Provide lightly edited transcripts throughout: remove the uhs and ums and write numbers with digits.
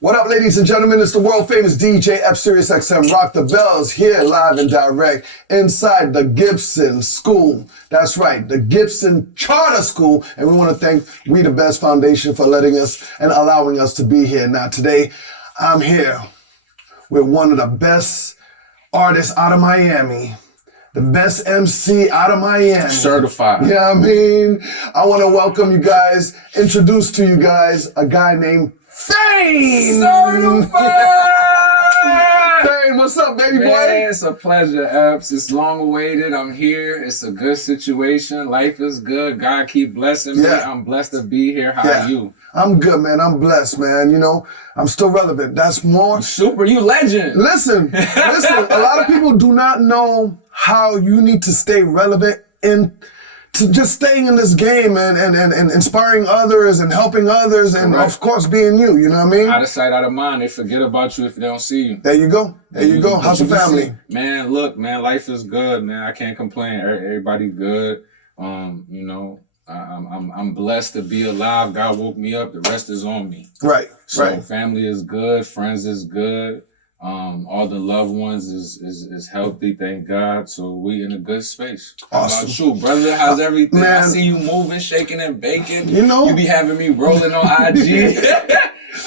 What up, ladies and gentlemen? It's the world famous DJ Epps, SiriusXM, Rock the Bells, here live and direct inside the Gibson School. That's right, the Gibson Charter School. And we want to thank We The Best Foundation for letting us and allowing us to be here. Now, today, I'm here with one of the best artists out of Miami. The best MC out of Miami. Certified. Yeah, I mean, I want to welcome you guys, introduce to you guys a guy named Fayn. Certified! Fayn, what's up, baby boy? Man, it's a pleasure, Epps. It's long awaited. I'm here. It's a good situation. Life is good. God keep blessing me. Yeah. I'm blessed to be here. How are you? I'm good, man. I'm blessed, man. You know, I'm still relevant. That's more. Super, you legend. Listen. A lot of people do not know how you need to stay relevant to just staying in this game and inspiring others and helping others and of course being you know what I mean? Out of sight, out of mind. They forget about you if they don't see you. There you go. There you go. How's the family? Man, look, man, life is good, man. I can't complain. Everybody good. You know, I'm blessed to be alive. God woke me up. The rest is on me. Right. So family is good, friends is good. All the loved ones is healthy, thank God. So we in a good space. How Awesome. about you, brother? How's everything? Man. I see you moving, shaking, and baking. You know, you be having me rolling on IG.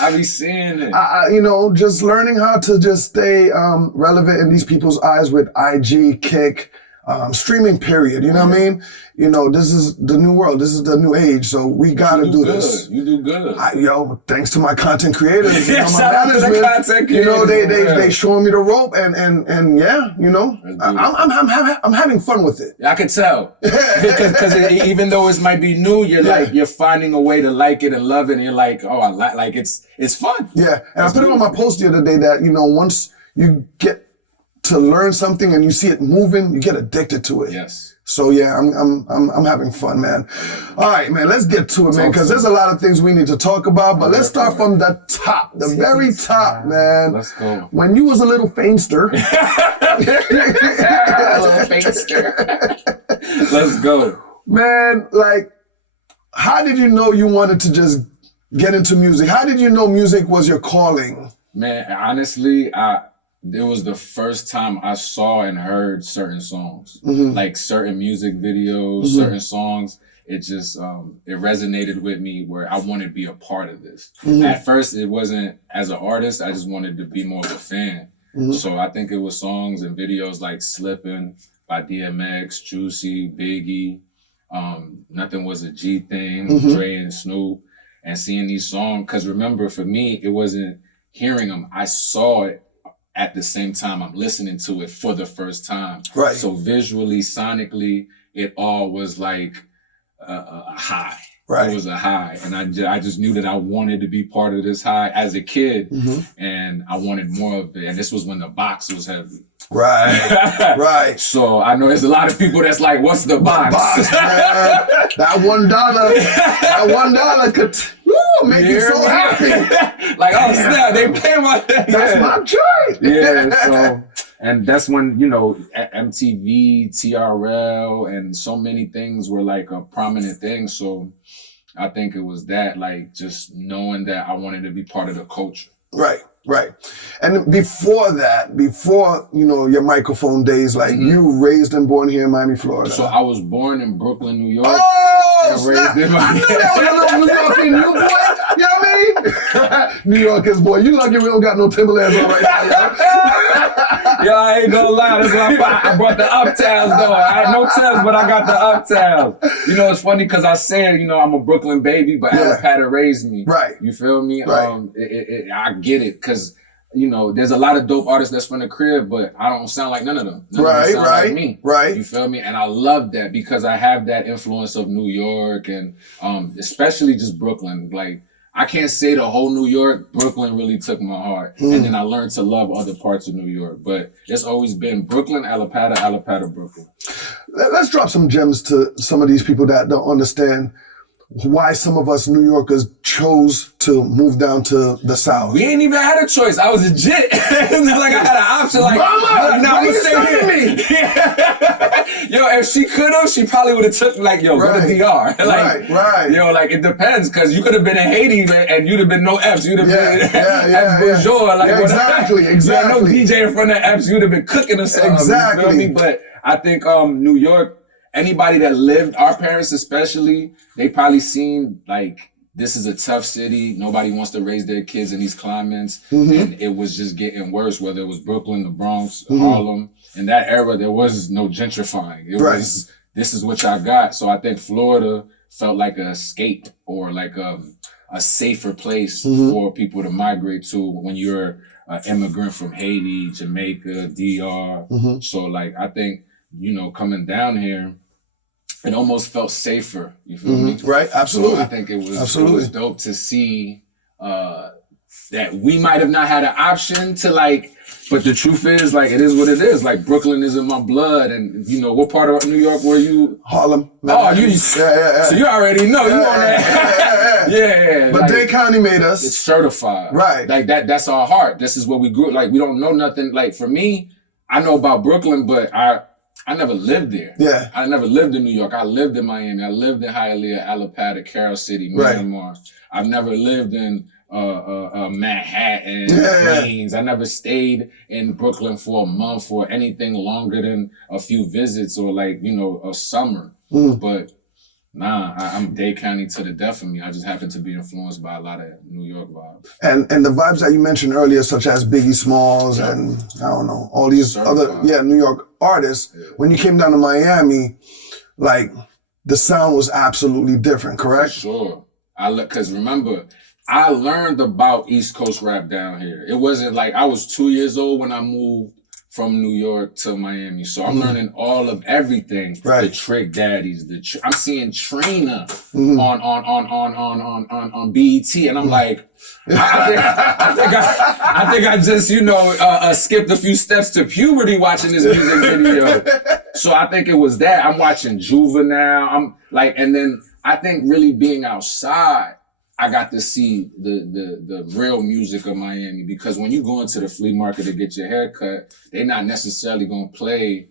I be seeing it. You know, just learning how to just stay relevant in these people's eyes with IG, Kick, streaming period. You know what I mean? You know, this is the new world. This is the new age. So we gotta do this. You do good. Thanks to my content creators, you know, my Shout out to the management. content creators, you know, they showing me the rope and yeah, you know, I'm having fun with it. I can tell because even though it might be new, you're finding a way to like it and love it, and you're like, oh, I like it's fun. Yeah, and I put it on my post the other day that, you know, once you get to learn something and you see it moving, you get addicted to it. Yes. So yeah, I'm having fun, man. All right, man, let's get to it, man, because there's a lot of things we need to talk about. But let's start from the top, the very top, man. Let's go. When you was a little fainster. Let's go. Man, like, how did you know you wanted to just get into music? How did you know music was your calling? Man, honestly, it was the first time I saw and heard certain songs, like certain music videos, certain songs. It just, it resonated with me where I wanted to be a part of this. At first, it wasn't as an artist. I just wanted to be more of a fan. So I think it was songs and videos like Slippin' by DMX, Juicy, Biggie, Nothing Was a G Thing, Dre and Snoop, and seeing these songs. Because remember, for me, it wasn't hearing them. I saw it at the same time I'm listening to it for the first time. Right. So visually, sonically, it all was like a high. Right. It was a high. And I just knew that I wanted to be part of this high as a kid. And I wanted more of it. And this was when the box was heavy. Right. Right. So I know there's a lot of people that's like, what's the box? Box, man. That $1 could make you so happy. Like, oh snap, they pay my That's my joint. Yeah, so, and that's when, you know, MTV, TRL, and so many things were like a prominent thing. So I think it was that, like, just knowing that I wanted to be part of the culture. Right. Right. And before that, you know, your microphone days, like you raised and born here in Miami, Florida. So I was born in Brooklyn, New York. Oh, snap. I knew that was a little New Yorker in you, boy. You know what I mean? New Yorkers, boy. You lucky we don't got no Timberlands on right now, Yo, I ain't gonna lie. That's why I brought the Uptowns, though. I had no Timbs, but I got the Uptowns. You know, it's funny because I said, you know, I'm a Brooklyn baby, but Alapata raised me. Right. You feel me? Right. I get it because, you know, there's a lot of dope artists that's from the crib, but I don't sound like none of them. None of them sound like me. Right. You feel me? And I love that because I have that influence of New York and especially just Brooklyn. Like, I can't say the whole New York. Brooklyn really took my heart. And then I learned to love other parts of New York. But it's always been Brooklyn, Alapata, Brooklyn. Let's drop some gems to some of these people that don't understand why some of us New Yorkers chose to move down to the South. We ain't even had a choice. I was legit. It's not like I had an option. Like, Mama, no, why I'm you saying me? Yo, if she could have, she probably would have took like, yo, go to DR. Like, right. Yo, like it depends, because you could have been in Haiti and you'd have been no Epps. You'd have been Epps Bourgeois. Like, exactly. You had no DJ in front of Epps. You'd have been cooking or something. Exactly. You feel me? But I think New York, anybody that lived, our parents especially, they probably seen like, this is a tough city. Nobody wants to raise their kids in these climates. And it was just getting worse, whether it was Brooklyn, the Bronx, Harlem. In that era, there was no gentrifying. It was, this is what y'all got. So I think Florida felt like an escape, or like a safer place for people to migrate to when you're an immigrant from Haiti, Jamaica, DR. So like, I think, you know, coming down here, it almost felt safer. You feel me? Right, absolutely. So I think it was dope to see that we might have not had an option to like, but the truth is, like, it is what it is. Like, Brooklyn is in my blood, and you know, what part of New York were you? Harlem. Oh, you. So you already know you on that. Yeah. But like, Dade County made us. It's certified. Right. Like that's our heart. This is what we grew. Like, we don't know nothing. Like, for me, I know about Brooklyn, but I never lived there. Yeah. I never lived in New York. I lived in Miami. I lived in Hialeah, Alapata, Carroll City, Myanmar. I've never lived in Manhattan, Queens. I never stayed in Brooklyn for a month or anything longer than a few visits or like, you know, a summer. But nah, I'm Dade County to the death of me. I just happen to be influenced by a lot of New York vibes. And the vibes that you mentioned earlier, such as Biggie Smalls and I don't know, all these other New York artists, when you came down to Miami, like the sound was absolutely different, correct? For sure. Cause remember, I learned about East Coast rap down here. It wasn't like I was 2 years old when I moved from New York to Miami. So I'm learning all of everything. Right. The Trick Daddies, I'm seeing Trina on BET, and I'm like, I think I just, you know, skipped a few steps to puberty watching this music video. So I think it was that. I'm watching Juvenile. I'm like, and then I think really being outside, I got to see the real music of Miami, because when you go into the flea market to get your hair cut, they're not necessarily gonna play,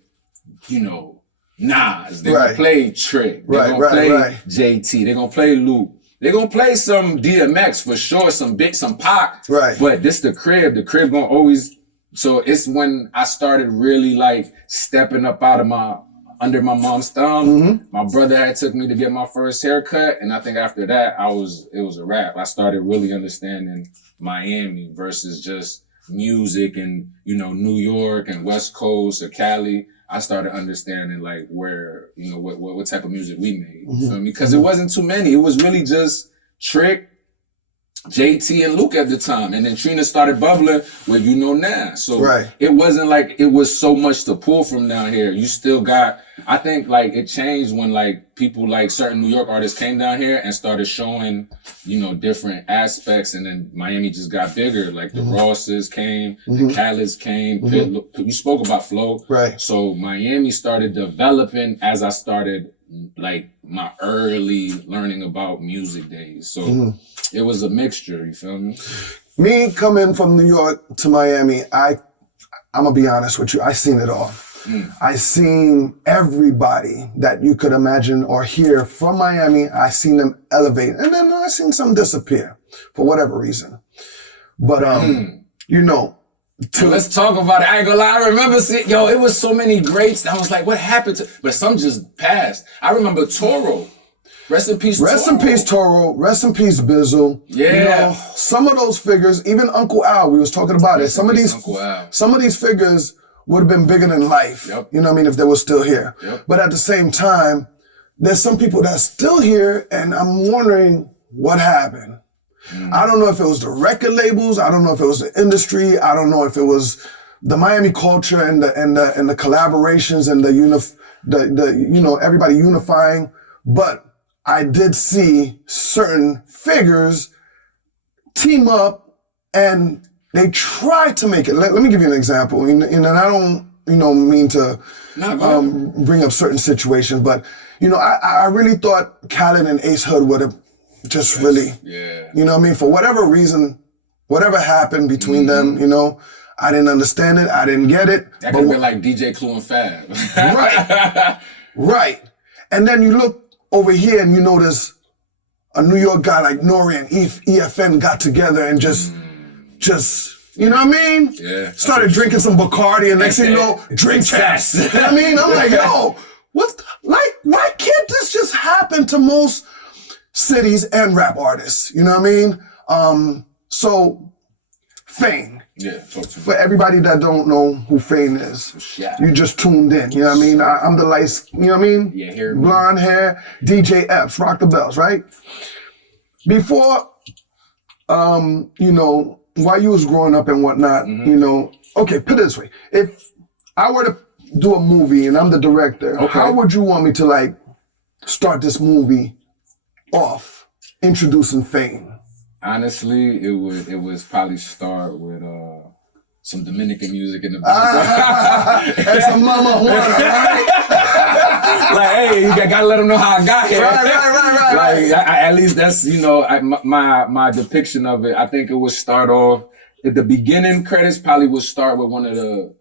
you know, Nas. They're gonna play Trick. They're gonna play JT. They're gonna play Luke. They're gonna play some DMX for sure, some Pac. Right. But this the crib. The crib gonna always. So it's when I started really like stepping up out of under my mom's thumb. My brother had took me to get my first haircut, and I think after that, it was a wrap. I started really understanding Miami versus just music and, you know, New York and West Coast or Cali. I started understanding like where, you know, what type of music we made. You feel me? Because it wasn't too many. It was really just Trick, JT, and Luke at the time. And then Trina started bubbling with You Know Now. So it wasn't like it was so much to pull from down here. You still got, I think like it changed when like people like certain New York artists came down here and started showing, you know, different aspects. And then Miami just got bigger. Like the Rosses came, the Khaled's came, you spoke about Flow. Right. So Miami started developing as I started like my early learning about music days. So it was a mixture, you feel me? Me coming from New York to Miami, I'm gonna be honest with you, I seen it all. I seen everybody that you could imagine or hear from Miami. I seen them elevate, and then I seen some disappear for whatever reason. But you know, let's talk about it. I ain't gonna lie. I remember seeing, it was so many greats. I was like, what happened to? But some just passed. I remember Toro. Rest in peace, Toro. Rest in peace, Toro. Rest in peace, Bizzle. Yeah. You know, some of those figures, even Uncle Al, we was talking about it. Some of these figures would have been bigger than life. Yep. You know what I mean, if they were still here. Yep. But at the same time, there's some people that's still here, and I'm wondering what happened. I don't know if it was the record labels. I don't know if it was the industry. I don't know if it was the Miami culture and the collaborations and the everybody unifying. But I did see certain figures team up and they tried to make it. Let me give you an example. And I don't, mean to bring up certain situations, but you know, I really thought Khaled and Ace Hood would have just really, you know what I mean? For whatever reason, whatever happened between them, you know, I didn't understand it. I didn't get it. That could have been like DJ Clue and Fab. Right. Right. And then you look over here and you notice a New York guy like Nori and EFN got together and just, you know what I mean? Yeah. Started drinking some Bacardi and next thing you know, drink champs. You know what I mean? I'm like, yo, why can't this just happen to most cities and rap artists? You know what I mean? So, Fayn. Yeah, talk to me. For everybody that don't know who Fayn is, you just tuned in, you know what I mean? I'm the light, you know what I mean? Yeah, here. Blonde hair, DJ Epps, rock the bells, right? Before, you know, while you was growing up and whatnot, you know, okay, put it this way. If I were to do a movie and I'm the director, how would you want me to like start this movie off, introducing Fayn? Honestly, it would probably start with some Dominican music in the background. And some Mama Juana, right? Like, hey, you gotta let them know how I got here. Right. Like, at least that's, you know, my depiction of it. I think it would start off, at the beginning credits probably would start with one of the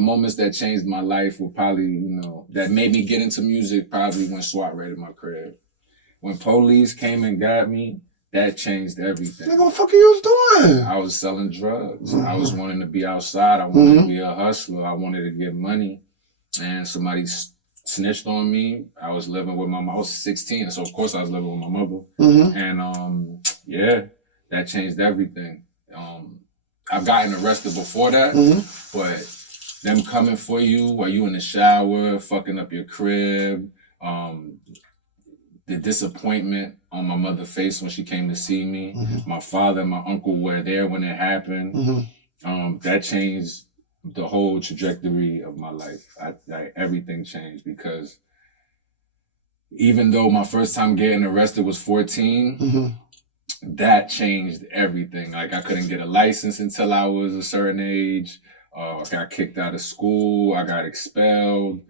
moments that changed my life, would probably, you know, that made me get into music, probably when SWAT raided my crib. When police came and got me, that changed everything. Nigga, what the fuck you was doing? I was selling drugs. I was wanting to be outside. I wanted to be a hustler. I wanted to get money. And somebody snitched on me. I was living with my mom. I was 16, so of course I was living with my mother. And yeah, that changed everything. I've gotten arrested before that, but them coming for you while you in the shower, fucking up your crib, the disappointment on my mother's face when she came to see me. My father and my uncle were there when it happened. That changed the whole trajectory of my life. Everything changed because even though my first time getting arrested was 14, that changed everything. Like I couldn't get a license until I was a certain age. I got kicked out of school. I got expelled.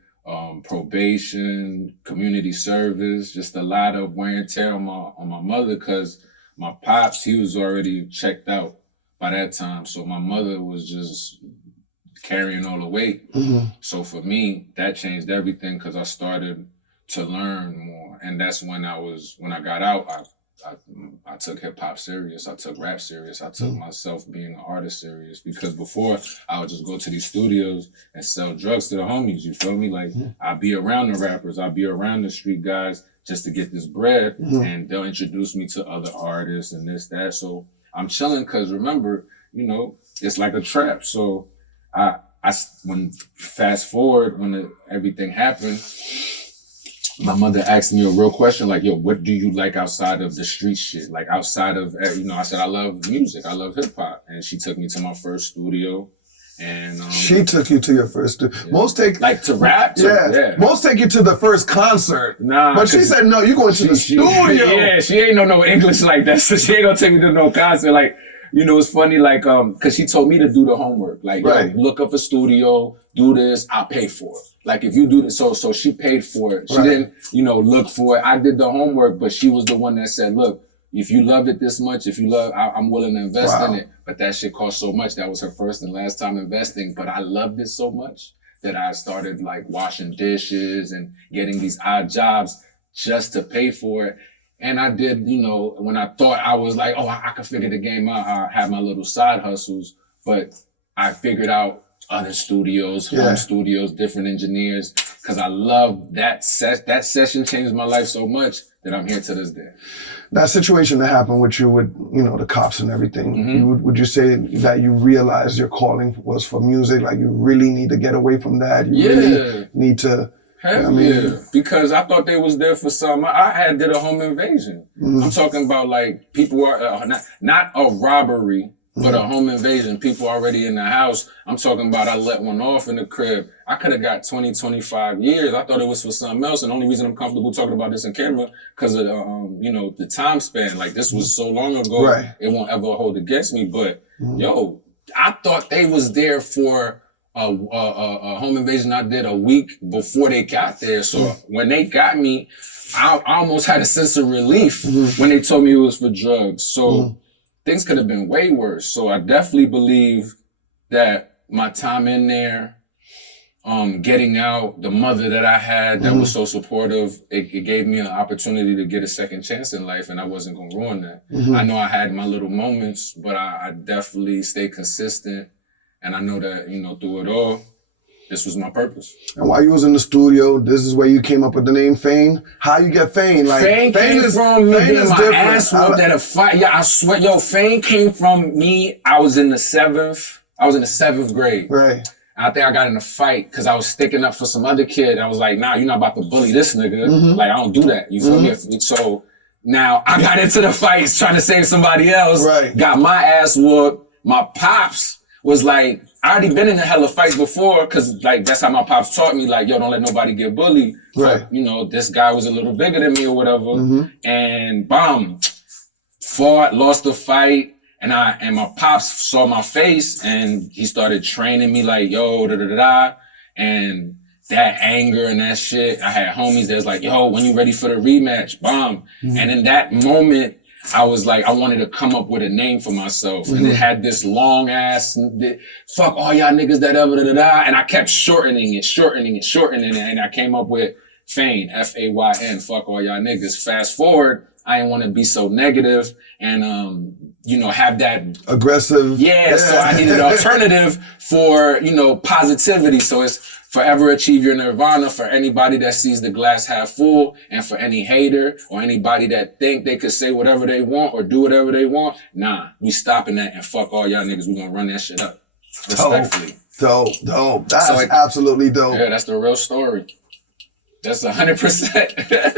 Probation, community service, just a lot of wear and tear on my mother because my pops, he was already checked out by that time. So my mother was just carrying all the weight. So for me, that changed everything because I started to learn more. And that's when I got out, I took hip hop serious. I took rap serious. I took myself being an artist serious because before I would just go to these studios and sell drugs to the homies. You feel me? Like I'd be around the rappers. I'd be around the street guys just to get this bread and they'll introduce me to other artists and this, that. So I'm chilling because remember, you know, it's like a trap. So when fast forward, when everything happened, my mother asked me a real question like, yo, what do you like outside of the street shit? Like outside of, you know, I said, I love music. I love hip hop. And she took me to my first studio. And she took you to your first studio. Yeah. Most take like to rap. Most take you to the first concert. Nah, but she said no. You going to the studio? Yeah, she ain't know no English like that, so she ain't gonna take me to no concert. Like, you know, it's funny. Like, cause she told me to do the homework. Like, yo, look up a studio, do this. I'll pay for it. Like, if you do this, so she paid for it. She didn't, you know, look for it. I did the homework, but she was the one that said, look, if you loved it this much, I'm willing to invest in it. But that shit cost so much. That was her first and last time investing. But I loved it so much that I started like washing dishes and getting these odd jobs just to pay for it. And I did, you know, when I thought I was like, oh, I could figure the game out. I had my little side hustles, but I figured out other studios, home studios, different engineers, because I love that session changed my life so much that I'm here to this day. That situation that happened with you with, you know, the cops and everything, would you say that you realized your calling was for music? Like you really need to get away from that? You really need to... because I thought they was there for something. I did a home invasion. I'm talking about like people are not a robbery, but a home invasion. People already in the house. I'm talking about I let one off in the crib. I could have got 20, 25 years. I thought it was for something else. And the only reason I'm comfortable talking about this in camera because of you know, the time span. Like this was so long ago, it won't ever hold against me. But yo, I thought they was there for home invasion I did a week before they got there. So when they got me, I almost had a sense of relief when they told me it was for drugs. So things could have been way worse. So I definitely believe that my time in there, getting out, the mother that I had that was so supportive, it gave me an opportunity to get a second chance in life, and I wasn't gonna ruin that. I know I had my little moments, but I definitely stayed consistent, and I know that, you know, through it all, this was my purpose. And while you was in the studio, this is where you came up with the name Fayn. How you get Fayn? Like Fayn came from me getting my ass whooped at a fight. Yeah, I swear, Fayn came from me. I was in the seventh grade. Right. I think I got in a fight because I was sticking up for some other kid. I was like, nah, you're not about to bully this nigga. Like, I don't do that. You feel me? So now I got into the fights trying to save somebody else. Right. Got my ass whooped. My pops was like, I already been in a hella fights before because, like, that's how my pops taught me, like, yo, don't let nobody get bullied. Right. So, you know, this guy was a little bigger than me or whatever. And fought, lost the fight. And my pops saw my face and he started training me like, yo, da-da-da-da. And that anger and that shit, I had homies that was like, yo, when you ready for the rematch, And in that moment, I was like, I wanted to come up with a name for myself. And it had this long ass, fuck all y'all niggas that ever, da-da-da. And I kept shortening it. And I came up with Fayn, Fayn, fuck all y'all niggas. Fast forward, I didn't want to be so negative and, you know, have that aggressive. Yeah, so I needed an alternative for, you know, positivity. So it's forever achieve your nirvana for anybody that sees the glass half full, and for any hater or anybody that think they could say whatever they want or do whatever they want. Nah, we stopping that and fuck all y'all niggas. We gonna run that shit up. Respectfully. Dope. That's absolutely dope. Yeah, that's the real story. That's 100%.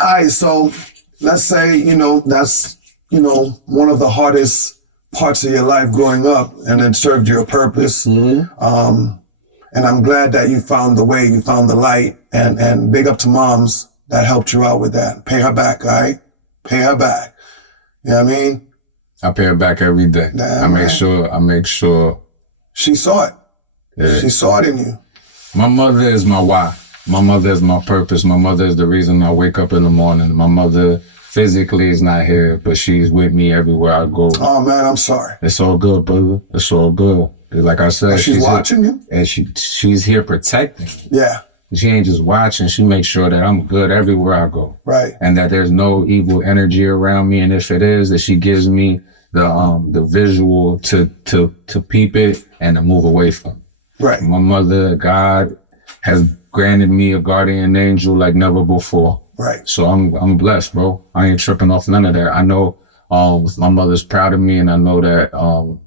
All right, so let's say, you know, that's, you know, one of the hardest parts of your life growing up, and it served your purpose. And I'm glad that you found the way, you found the light, and big up to moms that helped you out with that. Pay her back, all right? Pay her back. You know what I mean? I pay her back every day. Damn, I make sure. She saw it. Yeah. She saw it in you. My mother is my why. My mother is my purpose. My mother is the reason I wake up in the morning. My mother physically is not here, but she's with me everywhere I go. Oh man, I'm sorry. It's all good, brother. It's all good. Like I said, she's watching here, you, and she's here protecting me. Yeah. She ain't just watching. She makes sure that I'm good everywhere I go. Right. And that there's no evil energy around me. And if it is, that she gives me the visual to peep it and to move away from. Right. My mother, God, has granted me a guardian angel like never before. Right. So I'm blessed, bro. I ain't tripping off none of that. I know my mother's proud of me, and I know that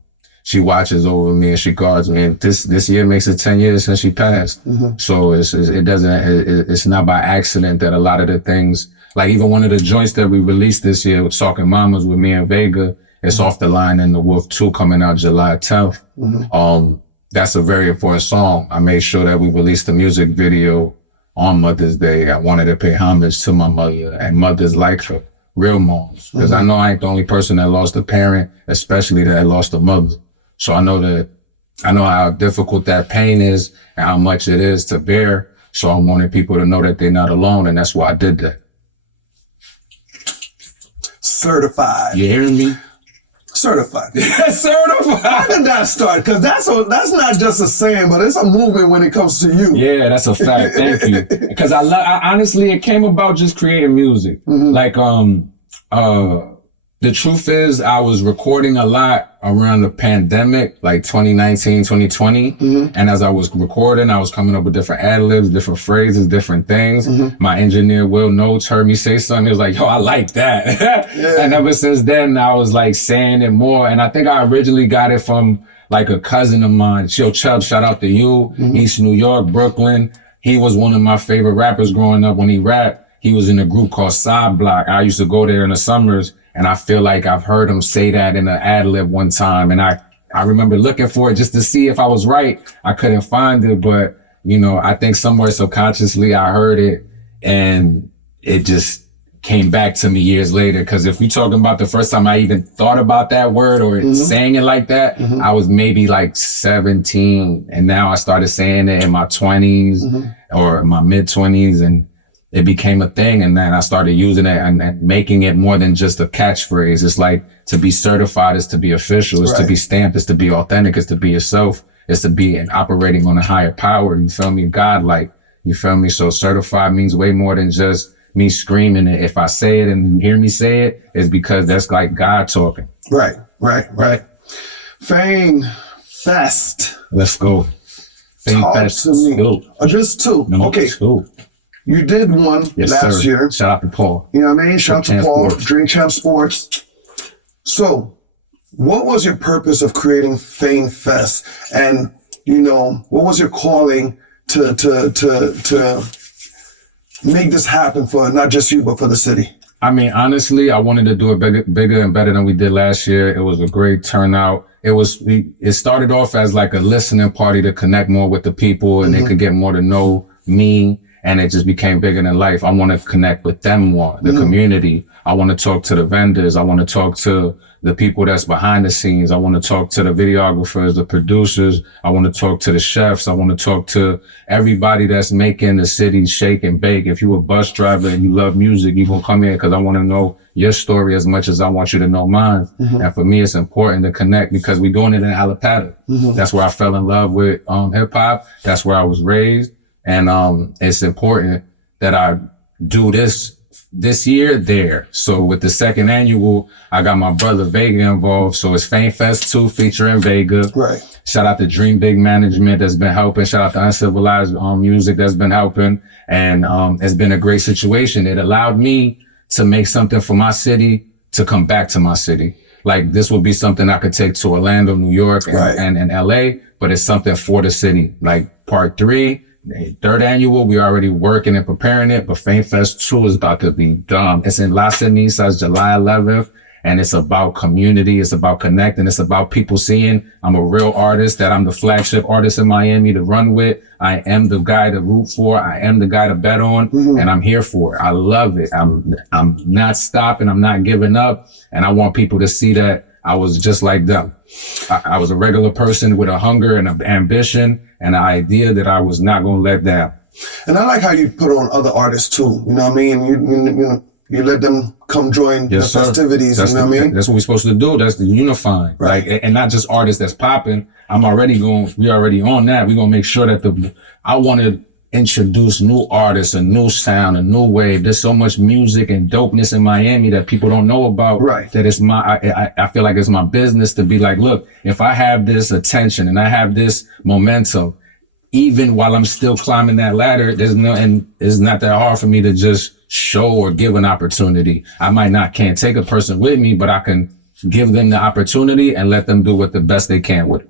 she watches over me and she guards me. And this year makes it 10 years since she passed. So it's not by accident that a lot of the things, like even one of the joints that we released this year with Talking Mamas with me and Vega, it's Off the Line and The Wolf 2 coming out July 10th. That's a very important song. I made sure that we released the music video on Mother's Day. I wanted to pay homage to my mother and mothers like her, real moms. Because I know I ain't the only person that lost a parent, especially that lost a mother. So I know how difficult that pain is and how much it is to bear. So I wanted people to know that they're not alone, and that's why I did that. Certified. You hearing me? Certified. Certified. How did that start? Because that's not just a saying, but it's a movement when it comes to you. Yeah, that's a fact. Thank you. Because I honestly, it came about just creating music. Like, the truth is, I was recording a lot around the pandemic, like 2019, 2020. And as I was recording, I was coming up with different ad-libs, different phrases, different things. My engineer, Will Notes, heard me say something. He was like, yo, I like that. And ever since then, I was like saying it more. And I think I originally got it from like a cousin of mine, Chill Chubb, shout out to you, East New York, Brooklyn. He was one of my favorite rappers growing up. When he rapped, he was in a group called Side Block. I used to go there in the summers. And I feel like I've heard him say that in an ad lib one time. And I remember looking for it just to see if I was right. I couldn't find it, but you know, I think somewhere subconsciously I heard it and it just came back to me years later. Because if you're talking about the first time I even thought about that word or saying it like that, I was maybe like 17. And now I started saying it in my 20s or my mid 20s, and it became a thing. And then I started using it and making it more than just a catchphrase. It's like, to be certified is to be official, is to be stamped, is to be authentic, is to be yourself, is to be operating on a higher power. You feel me? God-like, you feel me? So certified means way more than just me screaming it. If I say it and you hear me say it, it's because that's like God talking. Right. Fayn Fest. Let's go. Fayn Talk Fest. to me. Go. Just two. No, okay. Let's go. You did one last year. Shout out to Paul. You know what I mean? Shout out to Paul, Sports. Drink Champ Sports. So, what was your purpose of creating Fayn Fest? And, you know, what was your calling to make this happen for not just you, but for the city? I mean, honestly, I wanted to do it bigger and better than we did last year. It was a great turnout. It started off as like a listening party to connect more with the people, and they could get more to know me. And it just became bigger than life. I want to connect with them more, the community. I want to talk to the vendors. I want to talk to the people that's behind the scenes. I want to talk to the videographers, the producers. I want to talk to the chefs. I want to talk to everybody that's making the city shake and bake. If you're a bus driver and you love music, you're going to come here because I want to know your story as much as I want you to know mine. And for me, it's important to connect because we're doing it in Alapata. That's where I fell in love with hip hop. That's where I was raised. And it's important that I do this year there. So with the second annual, I got my brother Vega involved. So it's Fayn Fest 2 featuring Vega. Right. Shout out to Dream Big Management that's been helping. Shout out to Uncivilized Music that's been helping. And it's been a great situation. It allowed me to make something for my city to come back to my city. Like this would be something I could take to Orlando, New York, and LA, but it's something for the city. Like part 3. Third annual, we already working and preparing it, but Fayn Fest 2 is about to be done. It's in La Ceniza, July 11th, and it's about community. It's about connecting. It's about people seeing I'm a real artist, that I'm the flagship artist in Miami to run with. I am the guy to root for. I am the guy to bet on, and I'm here for it. I love it. I'm not stopping. I'm not giving up, and I want people to see that I was just like them. I was a regular person with a hunger and an ambition and an idea that I was not going to let down. And I like how you put on other artists too. You know what I mean? You let them come join the festivities. You know what I mean? That's what we're supposed to do. That's the unifying. Right. Like, and not just artists that's popping. We already on that. We're going to make sure that I want to introduce new artists, a new sound, a new wave. There's so much music and dopeness in Miami that people don't know about. Right. That it's I feel like it's my business to be like, look, if I have this attention and I have this momentum, even while I'm still climbing that ladder, it's not that hard for me to just show or give an opportunity. I can't take a person with me, but I can give them the opportunity and let them do what the best they can with it.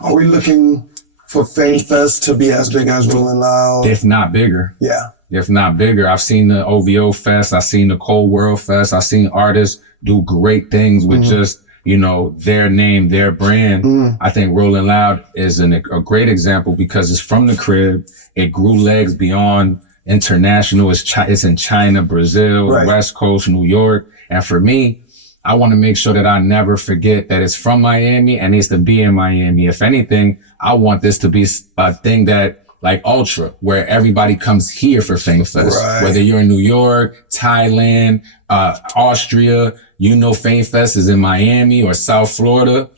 Are we looking for Fayn Fest to be as big as Rolling Loud? If not bigger. Yeah. If not bigger. I've seen the OVO Fest. I've seen the Cold World Fest. I've seen artists do great things with just, their name, their brand. I think Rolling Loud is a great example because it's from the crib. It grew legs beyond international. It's in China, Brazil, West Coast, New York. And for me, I want to make sure that I never forget that it's from Miami and needs to be in Miami. If anything, I want this to be a thing that like Ultra, where everybody comes here for Fayn Fest. Right. Whether you're in New York, Thailand, Austria, Fayn Fest is in Miami or South Florida.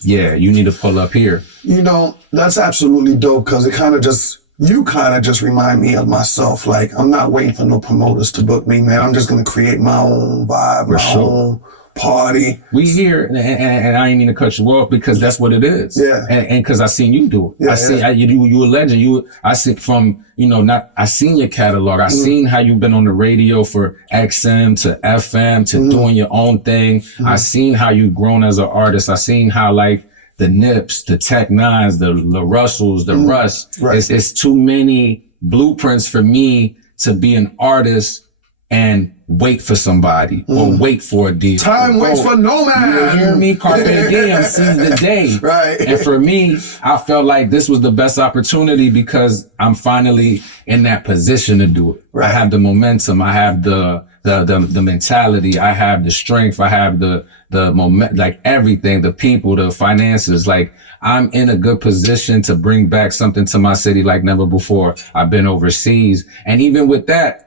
Yeah, you need to pull up here. That's absolutely dope because you kind of just remind me of myself. Like, I'm not waiting for no promoters to book me, man. I'm just going to create my own vibe, own party. We here, and I ain't mean to cut you off because that's what it is. Yeah. And because I seen you do it. You a legend. I see from, I seen your catalog. I seen how you've been on the radio for XM to FM to doing your own thing. I seen how you've grown as an artist. I seen how the Nips, the Tech Nines, the Russells, the Russ. Right. It's too many blueprints for me to be an artist and wait for somebody or wait for a deal. Time waits for no man. You hear me? Carpe diem, seize the day. Right. And for me, I felt like this was the best opportunity because I'm finally in that position to do it. Right. I have the momentum. I have the the mentality, I have the strength, I have the moment, like everything, the people, the finances. Like I'm in a good position to bring back something to my city like never before. I've been overseas, and even with that,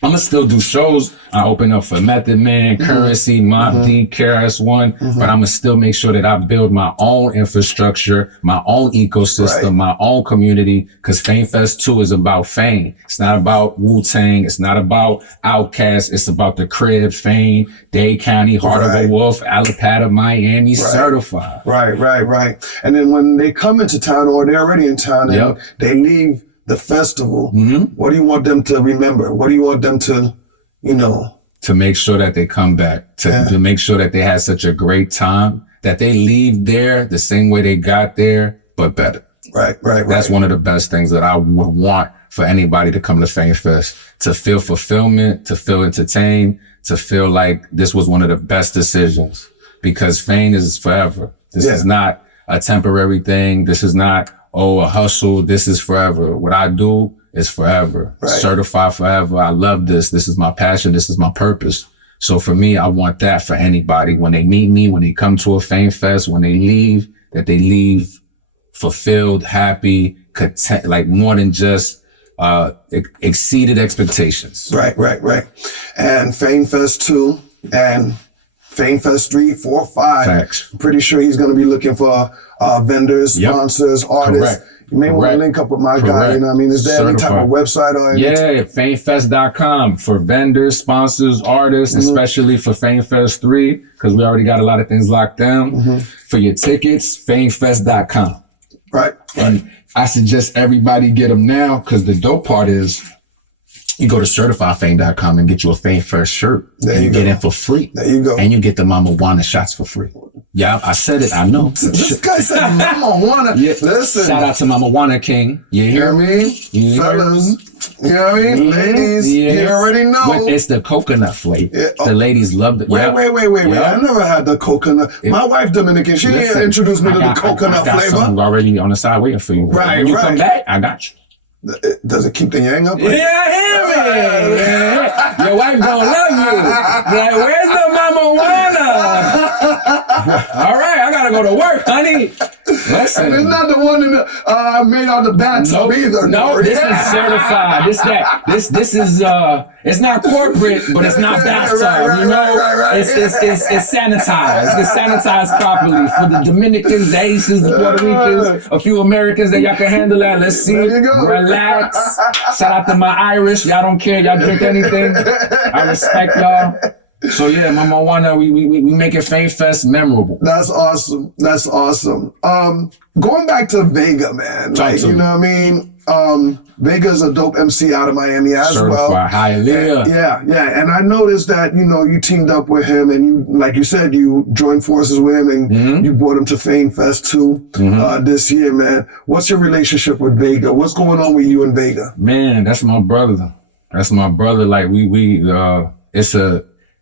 I'm gonna still do shows. I open up for Method Man, Currency, Mob D, KRS-One, but I'm gonna still make sure that I build my own infrastructure, my own ecosystem, my own community, because Fayn Fest 2 is about Fayn. It's not about Wu-Tang. It's not about Outkast. It's about the crib, Fayn, Dade County, Heart of a Wolf, Alapata, Miami, certified. Right. And then when they come into town, or they're already in town, and they leave the festival, what do you want them to remember? What do you want them to, To make sure that they come back, to make sure that they had such a great time, that they leave there the same way they got there, but better. Right. That's one of the best things that I would want for anybody to come to Fayn Fest, to feel fulfillment, to feel entertained, to feel like this was one of the best decisions, because Fayn is forever. This is not a temporary thing. This is not, a hustle. This is forever. What I do is forever. Certified forever. I love this. This is my passion. This is my purpose. So for me, I want that for anybody. When they meet me, when they come to a Fayn Fest, when they leave, that they leave fulfilled, happy, content, like more than just exceeded expectations. Right. And Fayn Fest 2 and Fayn Fest 3, 4, 5. Facts. I'm pretty sure he's going to be looking for vendors, sponsors, artists. Correct. You may want to link up with my guy, you know what I mean? Is there any type of website or anything? Yeah, faynfest.com for vendors, sponsors, artists, especially for Fayn Fest 3, because we already got a lot of things locked down. For your tickets, faynfest.com. Right. And I suggest everybody get them now, because the dope part is you go to certifiedfayn.com and get you a Fayn Fest shirt. There you get in for free. There you go. And you get the Mama Wanna shots for free. Yeah, I said it. I know. This guy said Mama Wanna. Listen. Shout out to Mama Wanna King. You hear me? Fellas. You know what I mean? Ladies, you already know. It's the coconut flavor. The ladies love it. Wait. I never had the coconut. My wife Dominican, she didn't introduce me to the coconut flavor. I got something already on the side waiting for you. When you come back, I got you. Does it keep the yang up? Yeah, hear me. Your wife gonna love you. Like, where's the Mama Wanna? All right, I gotta go to work, honey. Listen. And it's not the one in the made out of the bathtub either. No, this is certified. This is it's not corporate, but it's not bathtub. It's sanitized. It's sanitized properly for the Dominicans, the Haitians, the Puerto Ricans, a few Americans that y'all can handle that. Let's see. There you go. Relax. Shout out to my Irish. Y'all don't care. Y'all drink anything. I respect y'all. So yeah, Mama Wanna, we making Fayn Fest memorable. That's awesome. Going back to Vega, man. Like, you know what I mean? Vega's a dope MC out of Miami as well. Hallelujah. Yeah. And I noticed that, you teamed up with him, and you, like you said, you joined forces with him, and you brought him to Fayn Fest 2 this year, man. What's your relationship with Vega? What's going on with you and Vega? Man, that's my brother. Like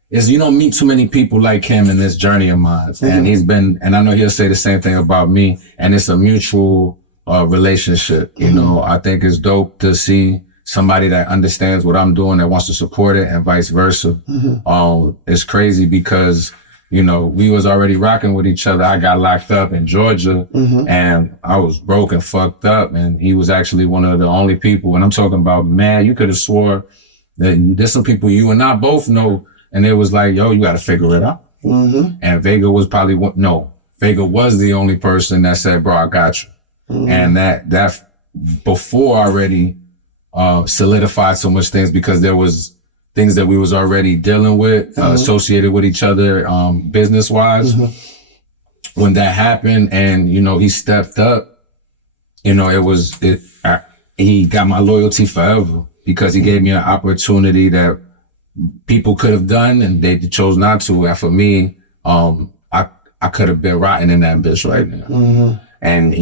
it's you don't meet too many people like him in this journey of mine. And and I know he'll say the same thing about me, and it's a mutual relationship. I think it's dope to see somebody that understands what I'm doing, that wants to support it, and vice versa. It's crazy because, we was already rocking with each other. I got locked up in Georgia and I was broke and fucked up. And he was actually one of the only people, and I'm talking about, man, you could have swore that there's some people you and I both know. And it was like, yo, you got to figure it out. And Vega was Vega was the only person that said, bro, I got you. And that before already solidified so much things, because there was things that we was already dealing with, associated with each other, business-wise. When that happened and, he stepped up, he got my loyalty forever, because he gave me an opportunity that people could have done and they chose not to. And for me, I could have been rotting in that bitch right now. And,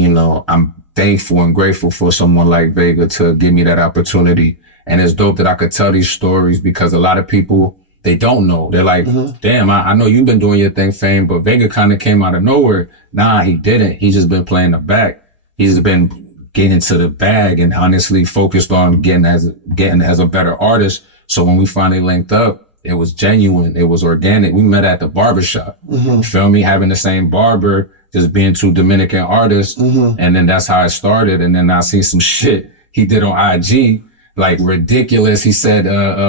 I'm thankful and grateful for someone like Vega to give me that opportunity. And it's dope that I could tell these stories, because a lot of people, they don't know. They're like, damn, I know you've been doing your thing, Fayn, but Vega kind of came out of nowhere. Nah, he didn't. He's just been playing the back. He's been getting to the bag and honestly focused on getting as a better artist, So when we finally linked up, it was genuine. It was organic. We met at the barbershop. You feel me? Having the same barber, just being two Dominican artists. And then that's how I started. And then I see some shit he did on IG, like ridiculous. He said,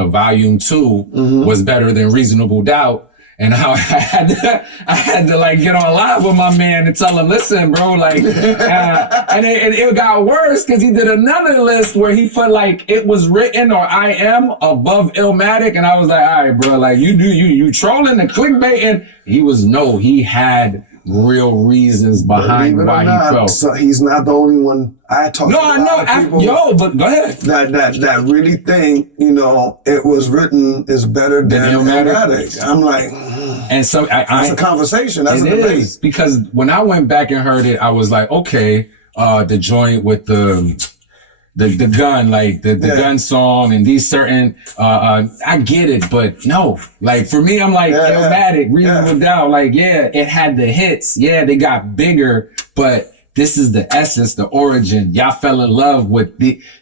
volume 2 was better than Reasonable Doubt. And I had to like get on live with my man and tell him, listen, bro, like, and it got worse because he did another list where he put like, it was written or I am above Illmatic. And I was like, all right, bro, like you trolling and clickbaiting. He had real reasons behind why he felt. So he's not the only one I talked to. No, I know. But go ahead. That really think, you know, it was written is better than Illmatic. I'm like, and so that's a conversation. That's a debate. Is, because when I went back and heard it, I was like, okay, the joint with the gun, like the gun song and these certain, I get it, but no, like for me, I'm like, Illmatic, Reasonable Doubt, like, yeah, it had the hits. Yeah, they got bigger, but this is the essence, the origin. Y'all fell in love with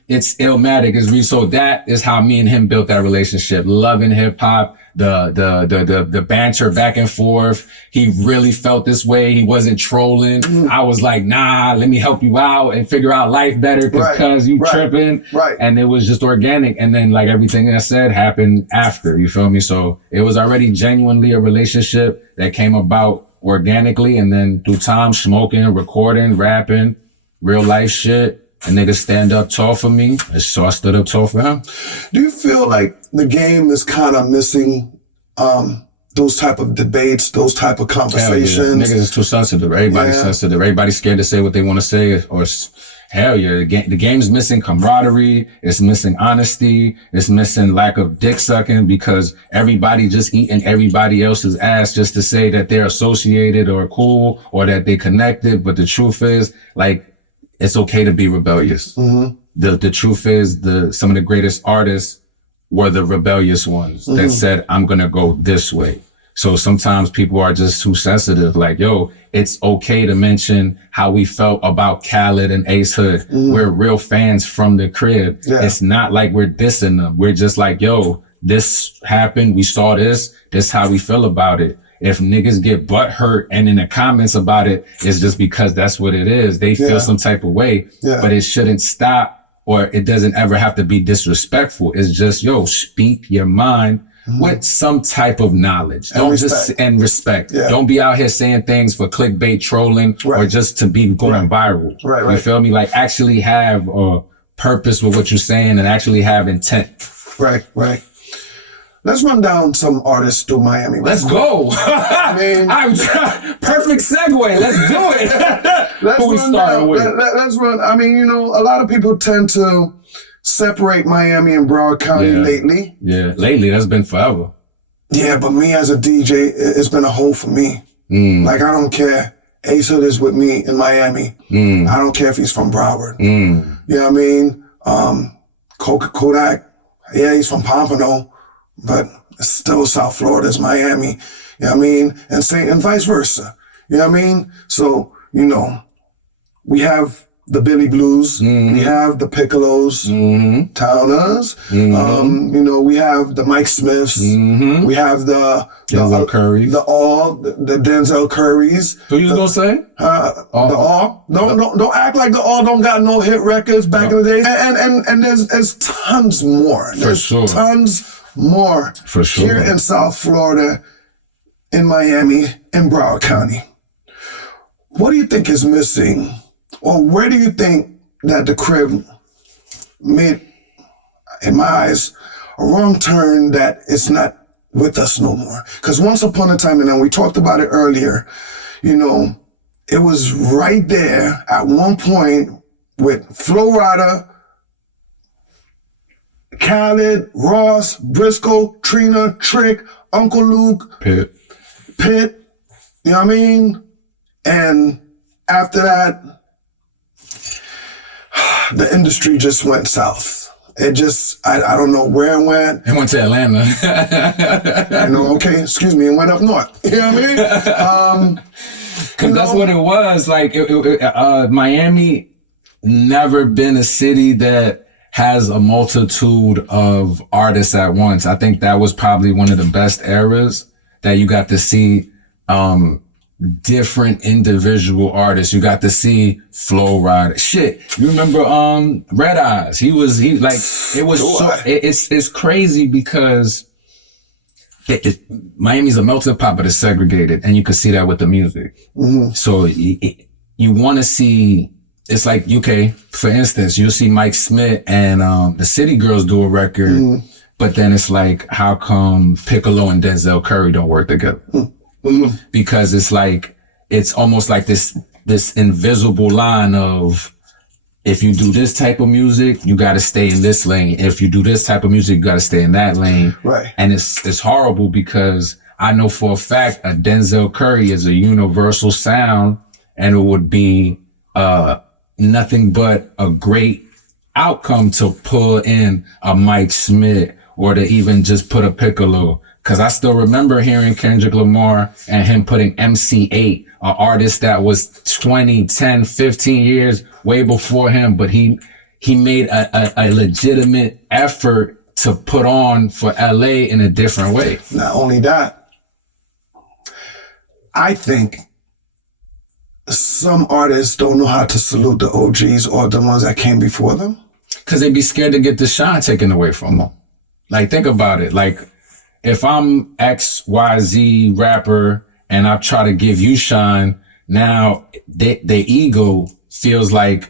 it's Illmatic is real. So that is how me and him built that relationship. Loving hip hop, the banter back and forth. He really felt this way. He wasn't trolling. I was like, nah, let me help you out and figure out life better because you tripping. Right. And it was just organic. And then like everything I said happened after, you feel me? So it was already genuinely a relationship that came about organically, and then through time, smoking, recording, rapping, real life shit. A nigga stand up tall for me, so I stood up tall for him. Do you feel like the game is kind of missing those type of debates, those type of conversations? Hell yeah. Niggas is too sensitive. Everybody's sensitive. Everybody's scared to say what they want to say, or hell yeah, the game's missing camaraderie. It's missing honesty. It's missing lack of dick sucking because everybody just eating everybody else's ass just to say that they're associated or cool or that they connected. But the truth is, like, it's okay to be rebellious. The truth is, some of the greatest artists were the rebellious ones that said, I'm gonna go this way. So sometimes people are just too sensitive. Like, yo, it's okay to mention how we felt about Khaled and Ace Hood. We're real fans from the crib. It's not like we're dissing them. We're just like, yo, this happened. We saw this. This is how we feel about it. If niggas get butt hurt and in the comments about it, it's just because that's what it is. They feel some type of way, but it shouldn't stop, or it doesn't ever have to be disrespectful. It's just, yo, speak your mind with some type of knowledge. Don't respect. Respect. Don't be out here saying things for clickbait, trolling, or just to be going viral. You feel me? Like actually have a purpose with what you're saying and actually have intent. Right. Let's run down some artists through Miami. Let's go. I mean, perfect segue. Let's do it. Let's run. I mean, you know, a lot of people tend to separate Miami and Broward County lately. Yeah, lately. That's been forever. Yeah, but me as a DJ, it's been a hole for me. Like, I don't care. Ace Hood is with me in Miami. I don't care if he's from Broward. You know what I mean? Kodak, yeah, he's from Pompano. But it's still South Florida, it's Miami, you know what I mean? And vice versa, you know what I mean? So, you know, we have the Billy Blues, we have the Piccolos, Towners, you know, we have the Mike Smiths, we have the Denzel Currys, the Denzel Currys. Who you gonna say? The All. Don't act like the All don't got no hit records back in the day. And there's tons more. There's tons more for sure here in South Florida, in Miami, in Broward County. What do you think is missing, or where do you think that the crib made, in my eyes, a wrong turn that it's not with us no more? Because once upon a time, and we talked about it earlier, you know, it was right there at one point with Flo Rida, Khaled, Ross, Briscoe, Trina, Trick, Uncle Luke, Pitt, you know what I mean? And after that, the industry just went south. It just, I don't know where it went. It went to Atlanta. You know, okay, excuse me, it went up north. You know what I mean? Because that's what it was. Like, Miami never been a city that has a multitude of artists at once. I think that was probably one of the best eras that you got to see different individual artists. You got to see Flow Rider. Shit, you remember Red Eyes? It's crazy because Miami's a melting pot, but it's segregated, and you can see that with the music. So you want to see. It's like UK, for instance, you'll see Mike Smith and the City Girls do a record, but then it's like, how come Piccolo and Denzel Curry don't work together? Because it's like, it's almost like this invisible line of, if you do this type of music, you got to stay in this lane. If you do this type of music, you got to stay in that lane. Right. And it's horrible because I know for a fact a Denzel Curry is a universal sound, and it would be nothing but a great outcome to pull in a Mike Smith or to even just put a Piccolo. Cause I still remember hearing Kendrick Lamar and him putting MC8, an artist that was 20, 10, 15 years way before him, but he made a legitimate effort to put on for LA in a different way. Not only that, I think some artists don't know how to salute the OGs or the ones that came before them. Cause they be scared to get the shine taken away from them. Like, think about it. Like, if I'm XYZ rapper and I try to give you shine, now the ego feels like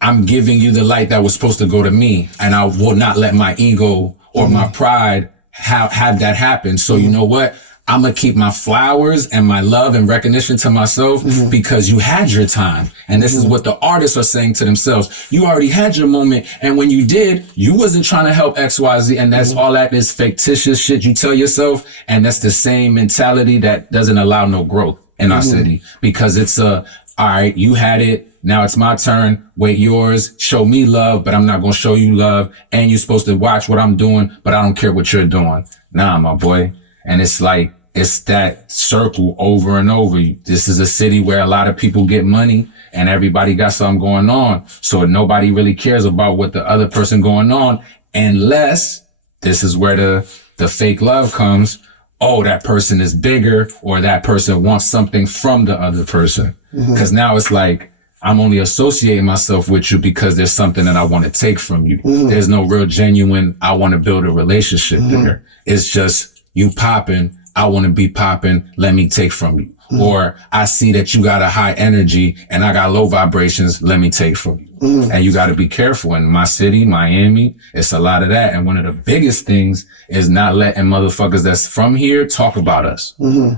I'm giving you the light that was supposed to go to me, and I will not let my ego or my pride have that happen. So you know what? I'm going to keep my flowers and my love and recognition to myself because you had your time. And this is what the artists are saying to themselves. You already had your moment. And when you did, you wasn't trying to help XYZ. And that's all that is fictitious shit you tell yourself. And that's the same mentality that doesn't allow no growth in our city, because it's all right, you had it. Now it's my turn. Wait, yours. Show me love, but I'm not going to show you love. And you're supposed to watch what I'm doing, but I don't care what you're doing. Nah, my boy. And it's like, it's that circle over and over. This is a city where a lot of people get money and everybody got something going on. So nobody really cares about what the other person going on, unless this is where the fake love comes. Oh, that person is bigger, or that person wants something from the other person. Because now it's like, I'm only associating myself with you because there's something that I want to take from you. There's no real genuine, I want to build a relationship there. It's just you popping. I want to be popping. Let me take from you. Or I see that you got a high energy and I got low vibrations. Let me take from you. And you got to be careful. In my city, Miami, it's a lot of that. And one of the biggest things is not letting motherfuckers that's from here talk about us.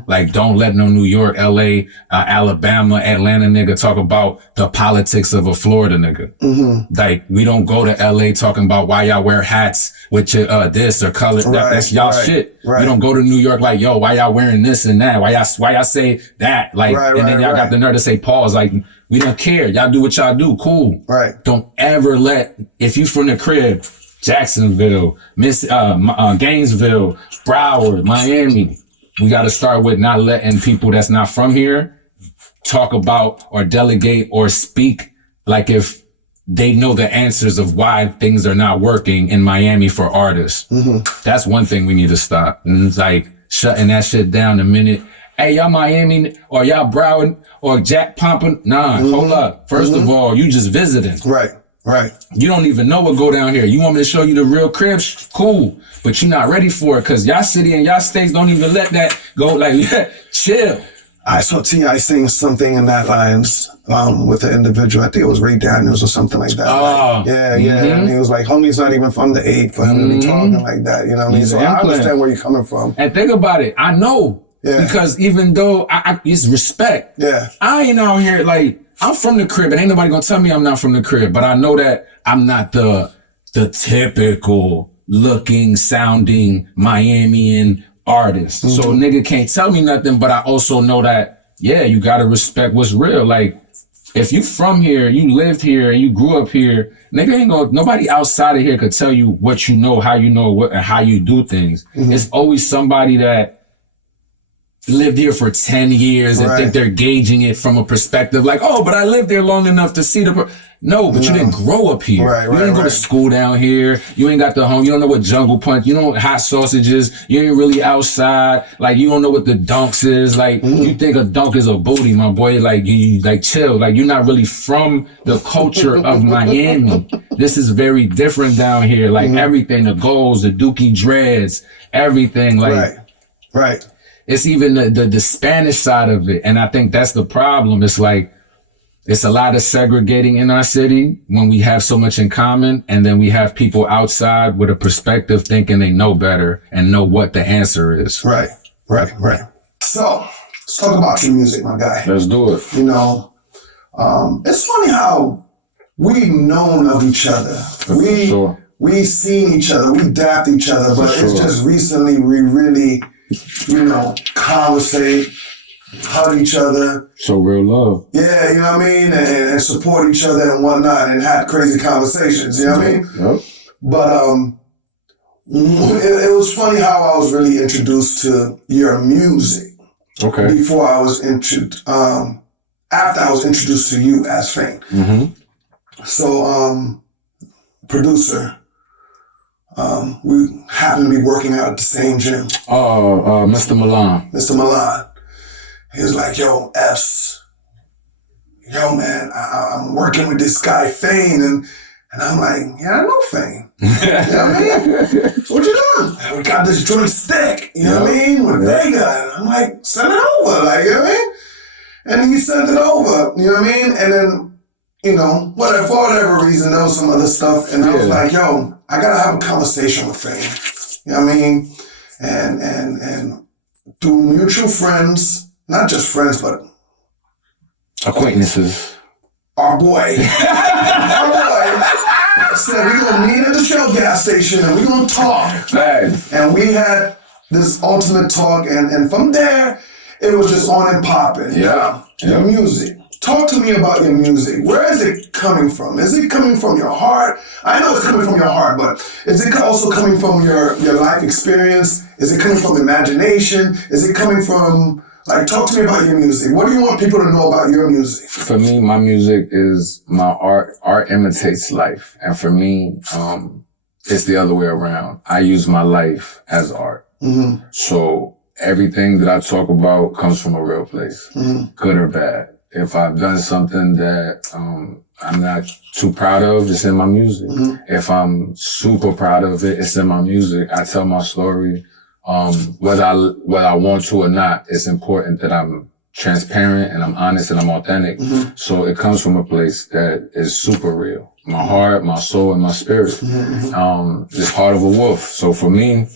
Like, don't let no New York, LA, Alabama, Atlanta nigga talk about the politics of a Florida nigga. Like, we don't go to LA talking about why y'all wear hats with your, this or color. That's y'all shit. We don't go to New York like, yo, why y'all wearing this and that? Why y'all say that? Like, and then y'all got the nerve to say pause. Like, we don't care. Y'all do what y'all do. Cool. Don't ever if you from the crib, Jacksonville, Gainesville, Broward, Miami, we got to start with not letting people that's not from here talk about or delegate or speak like if they know the answers of why things are not working in Miami for artists. That's one thing we need to stop. And it's like shutting that shit down the minute. Hey, y'all Miami or y'all Broward or Jack Pompin. Nah, hold up. First of all, you just visiting. Right. You don't even know what go down here. You want me to show you the real crib? Cool. But you're not ready for it because y'all city and y'all states don't even let that go. Like, chill. I saw T.I. saying something in that lines with an individual. I think it was Ray Daniels or something like that. Oh. Like, yeah. And he was like, homie's not even from the 8 for him to be talking like that. You know what I mean? So I understand where you're coming from. And think about it. I know. Yeah. Because even though it's respect. Yeah. I ain't out here like, I'm from the crib and ain't nobody gonna tell me I'm not from the crib, but I know that I'm not the typical looking, sounding Miamian artist. So nigga can't tell me nothing, but I also know that, yeah, you gotta respect what's real. Like, if you from here, you lived here and you grew up here, nigga nobody outside of here could tell you what you know, how you know what, and how you do things. It's always somebody that lived here for 10 years and think they're gauging it from a perspective like, oh, but I lived there long enough to see No, but you didn't grow up here. You didn't go to school down here. You ain't got the home. You don't know what jungle punch. You don't know what hot sausages. You ain't really outside. Like, you don't know what the dunks is. Like, you think a dunk is a booty, my boy. Like, you like chill. Like, you're not really from the culture of Miami. This is very different down here. Like, everything, the goals, the dookie dreads, everything. Like, right. It's even the Spanish side of it. And I think that's the problem. It's like, it's a lot of segregating in our city when we have so much in common. And then we have people outside with a perspective thinking they know better and know what the answer is. Right. So let's talk about your music, my guy. Let's do it. You know, it's funny how we've known of each other. We seen each other, we dapped each other, but it's just recently we really, conversate, hug each other. So real love. Yeah, you know what I mean? And support each other and whatnot and have crazy conversations, you know what I mean? Yep. But it was funny how I was really introduced to your music. Okay. Before I was after I was introduced to you as Fayn. Mm-hmm. So, producer, we happened to be working out at the same gym. Mr. Milan. Mr. Milan. He was like, yo, Epps, yo, man, I'm working with this guy, Fayn, and I'm like, yeah, I know Fayn. You know what I mean? What you doing? And we got this joint stick, you know what I mean, with Vega. And I'm like, send it over, like, you know what I mean? And then he sent it over, you know what I mean? And then, for whatever reason, there was some other stuff, and I was like, yo, I gotta have a conversation with Fayn. You know what I mean? And through mutual friends, not just friends, but acquaintances. Our boy said we're gonna meet at the Shell gas station and we're gonna talk. Right. And we had this ultimate talk, and from there, it was just on and popping. Yeah. Your music. Talk to me about your music. Where is it coming from? Is it coming from your heart? I know it's coming from your heart, but is it also coming from your life experience? Is it coming from imagination? Is it coming from, talk to me about your music. What do you want people to know about your music? For me, my music is my art. Art imitates life. And for me, it's the other way around. I use my life as art. Mm-hmm. So everything that I talk about comes from a real place, good or bad. If I've done something that I'm not too proud of, it's in my music. Mm-hmm. If I'm super proud of it, it's in my music. I tell my story. Whether I want to or not, it's important that I'm transparent and I'm honest and I'm authentic. Mm-hmm. So it comes from a place that is super real. My heart, my soul, and my spirit. Mm-hmm. It's heart of a wolf. So for me,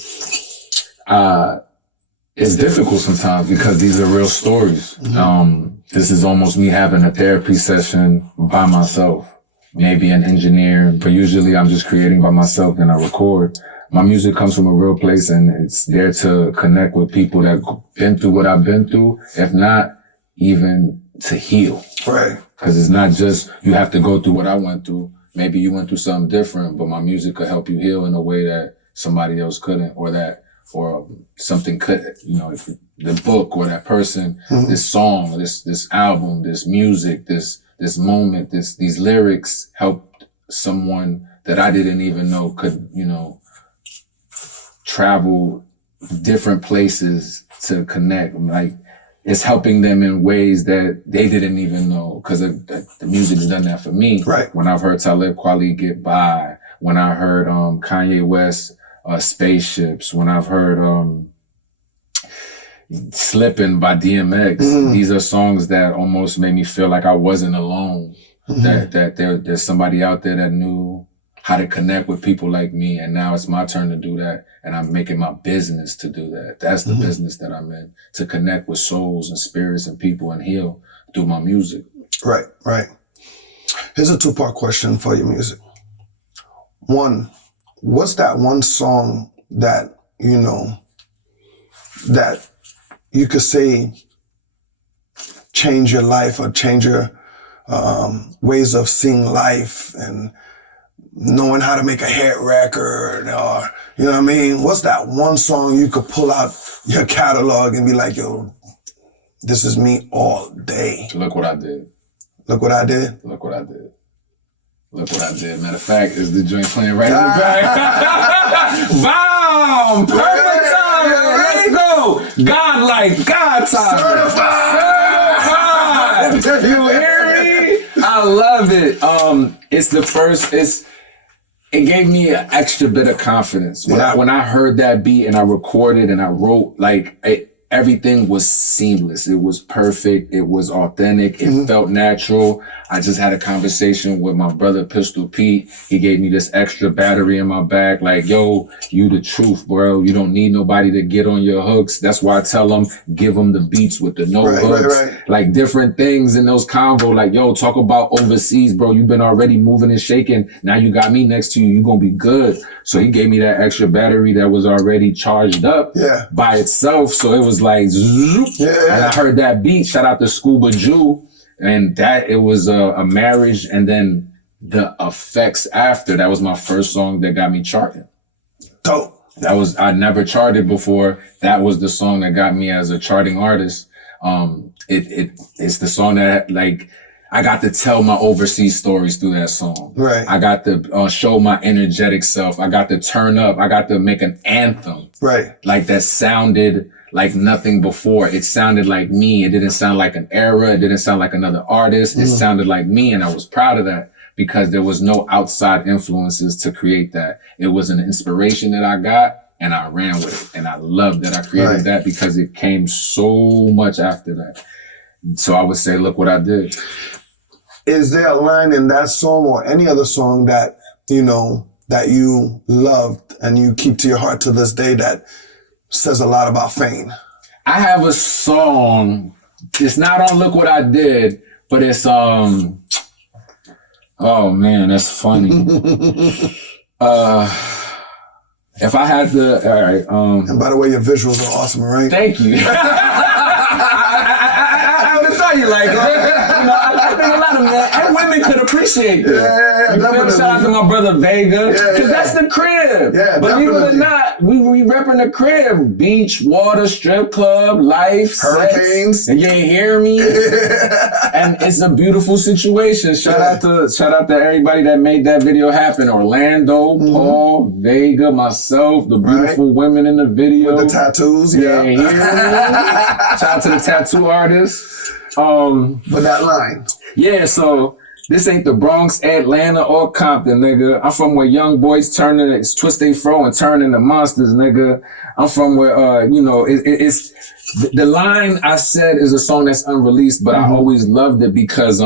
it's difficult sometimes because these are real stories. Mm-hmm. This is almost me having a therapy session by myself, maybe an engineer, but usually I'm just creating by myself and I record. My music comes from a real place and it's there to connect with people that have been through what I've been through, if not even to heal. Right. Because it's not just you have to go through what I went through. Maybe you went through something different, but my music could help you heal in a way that somebody else couldn't, or something could, the book or that person, this song, this album, this music, this moment, these lyrics helped someone that I didn't even know could, travel different places to connect. Like, it's helping them in ways that they didn't even know, because the music's done that for me. Right. When I've heard Talib Kweli Get By, when I heard Kanye West, Spaceships, when I've heard Slippin' by DMX, these are songs that almost made me feel like I wasn't alone, that there's somebody out there that knew how to connect with people like me, and now it's my turn to do that, and I'm making my business to do that. That's the business that I'm in, to connect with souls and spirits and people and heal through my music. Right. Here's a 2-part question for your music. One, what's that one song that, that you could say change your life or change your ways of seeing life and knowing how to make a hit record, or, you know what I mean? What's that one song you could pull out your catalog and be like, yo, this is me all day? Look what I did. Look what I did? Look what I did. Look what I did. Matter of fact, is the joint playing right in the back? Bomb! Perfect time! There you go! God time! Certified! You hear me? I love it. It's the first, it gave me an extra bit of confidence. When I heard that beat and I recorded and I wrote, everything was seamless. It was perfect. It was authentic. It felt natural. I just had a conversation with my brother, Pistol Pete. He gave me this extra battery in my back. Like, yo, you the truth, bro. You don't need nobody to get on your hooks. That's why I tell them, give them the beats with the hooks. Right. Like different things in those convo. Like, yo, talk about overseas, bro. You've been already moving and shaking. Now you got me next to you. You're going to be good. So he gave me that extra battery that was already charged up by itself. So it was like, zoop. And I heard that beat. Shout out to Scuba Jew. And that, it was a marriage, and then the effects after. That was my first song that got me charting. Dope. I never charted before. That was the song that got me as a charting artist. It's the song that, like, I got to tell my overseas stories through that song. Right. I got to show my energetic self. I got to turn up. I got to make an anthem. Right. Like that sounded like nothing before. It sounded like me. It didn't sound like an era. It didn't sound like another artist. It sounded like me. And I was proud of that because there was no outside influences to create that. It was an inspiration that I got and I ran with it. And I love that I created that because it came so much after that. So I would say, look what I did. Is there a line in that song or any other song that, you know, that you loved and you keep to your heart to this day that says a lot about Fayn? I have a song. It's not on Look What I Did, but it's oh man, that's funny. If I had to, all right. And by the way, your visuals are awesome, right? Thank you. I would have thought you like it. You know, I think a lot of men and women could appreciate that. Yeah, definitely. Shout out to my brother Vega, because that's the crib. Yeah, believe it or not, we repping the crib. Beach, water, strip club, life, hurricanes. Sex, and you ain't hear me. And it's a beautiful situation. Shout out to everybody that made that video happen. Orlando, Paul, Vega, myself, the beautiful women in the video. With the tattoos, yeah. Hear me? Shout out to the tattoo artists. But that line. Yeah, so this ain't the Bronx, Atlanta, or Compton, nigga. I'm from where young boys twist they fro and turn into monsters, nigga. I'm from where, it's the line I said is a song that's unreleased, but I always loved it because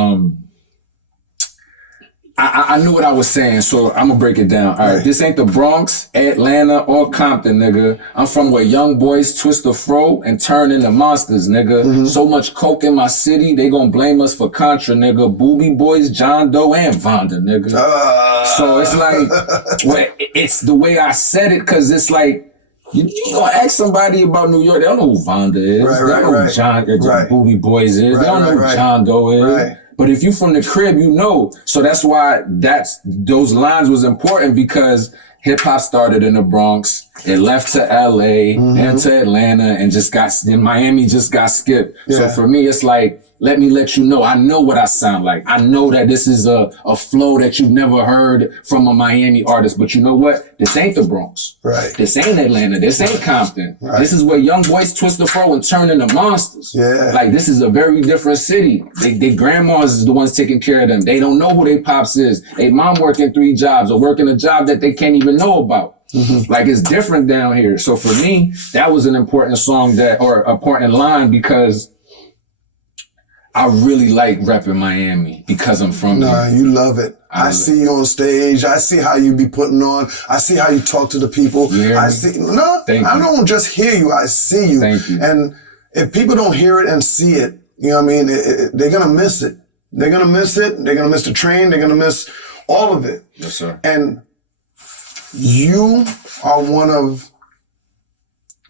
I knew what I was saying, so I'm gonna break it down. All right, this ain't the Bronx, Atlanta, or Compton, nigga. I'm from where young boys twist the fro and turn into monsters, nigga. So much coke in my city, they gonna blame us for Contra, nigga. Booby Boys, John Doe, and Vonda, nigga. So it's like, it's the way I said it, cause it's like, you gonna ask somebody about New York, they don't know who Vonda is. They don't know who John Booby Boys is. They don't know who John Doe is. But if you from the crib, you know. So that's why those lines was important, because hip hop started in the Bronx. It left to LA, then to Atlanta, and then Miami just got skipped. So for me, it's like, let me let you know. I know what I sound like. I know that this is a flow that you've never heard from a Miami artist. But you know what? This ain't the Bronx. Right. This ain't Atlanta. This ain't Compton. Right. This is where young boys twist the fro and turn into monsters. Yeah. Like, this is a very different city. They grandmas is the ones taking care of them. They don't know who they pops is. They mom working 3 jobs or working a job that they can't even know about. Like, it's different down here. So for me, that was an important song or important line, because I really like repping Miami because I'm from here. You love it. I see you on stage. I see how you be putting on. I see how you talk to the people. I don't just hear you. I see you. Thank you. And if people don't hear it and see it, you know what I mean? They're going to miss it. They're going to miss it. They're going to miss the train. They're going to miss all of it. Yes, sir. And you are one of them.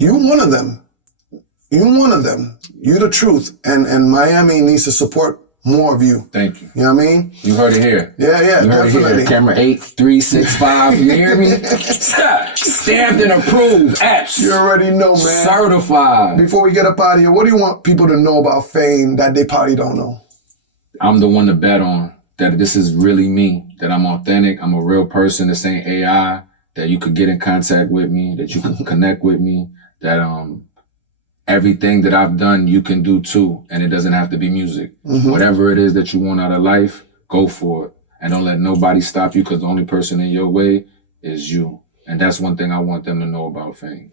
You're one of them. You're the truth. And Miami needs to support more of you. Thank you. You know what I mean? You heard it here. Yeah, you heard definitely. It here. Camera 8365. You hear me? Stamped and approved. Epps. You already know, man. Certified. Before we get up out of here, what do you want people to know about Fayn that they probably don't know? I'm the one to bet on. That this is really me. that I'm authentic. I'm a real person. This ain't AI. That you could get in contact with me. That you can connect with me. That everything that I've done, you can do too. And it doesn't have to be music. Whatever it is that you want out of life, go for it. And don't let nobody stop you, because the only person in your way is you. And that's one thing I want them to know about Fayn.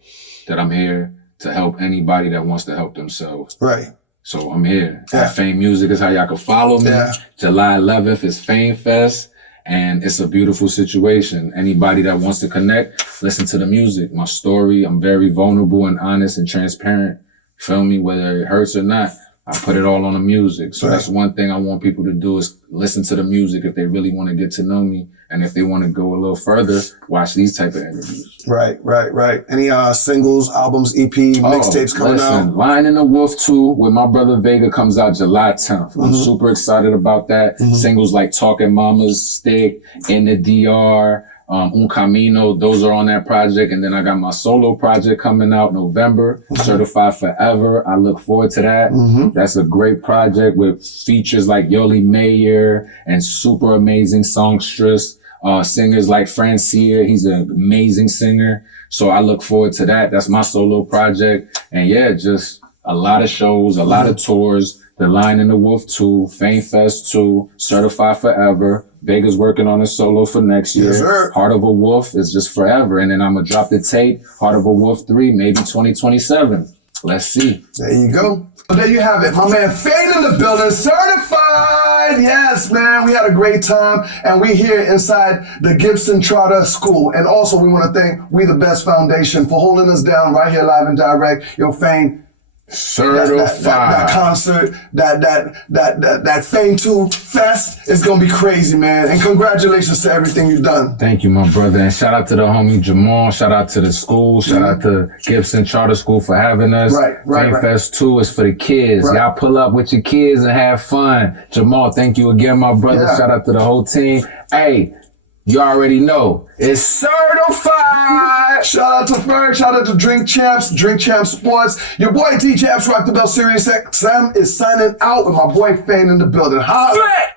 That I'm here to help anybody that wants to help themselves. Right. So I'm here. At Fayn Music is how y'all can follow me. July 11th is Fayn Fest. And it's a beautiful situation. Anybody that wants to connect, listen to the music. My story, I'm very vulnerable and honest and transparent. Feel me? Whether it hurts or not, I put it all on the music. So that's one thing I want people to do, is listen to the music if they really want to get to know me. And if they want to go a little further, watch these type of interviews. Right. Any singles, albums, EP, mixtapes coming out? Lion and the Wolf 2 with my brother Vega comes out July 10th. I'm super excited about that. Singles like Talking Mamas, Stick, In the DR, Un Camino, those are on that project. And then I got my solo project coming out November, Certified Forever. I look forward to that. That's a great project with features like Yoli Mayer and super amazing songstress, singers like Francia. He's an amazing singer. So I look forward to that. That's my solo project. And yeah, just a lot of shows, a lot of tours. The Lion and the Wolf 2, Fayn Fest 2, Certified Forever. Vega's working on a solo for next year. Yes, sir. Heart of a Wolf is just forever. And then I'm going to drop the tape, Heart of a Wolf 3, maybe 2027. Let's see. There you go. So there you have it. My man Fayn in the building, certified. Yes, man. We had a great time. And we here inside the Gibson Charter School. And also we want to thank We The Best Foundation for holding us down right here live and direct. Yo, Fayn. Certified. That concert, that Fayn 2 Fest is gonna be crazy, man. And congratulations to everything you've done. Thank you, my brother. And shout out to the homie Jamal. Shout out to the school. Shout out to Gibson Charter School for having us. Fayn Fest 2 is for the kids. Y'all pull up with your kids and have fun. Jamal, thank you again, my brother. Shout out to the whole team. Hey, you already know, it's certified. Shout out to Fayn, shout out to Drink Champs Sports. Your boy DJ Epps, Rock the Bell, SiriusXM is signing out with my boy Fayn in the building. Holla.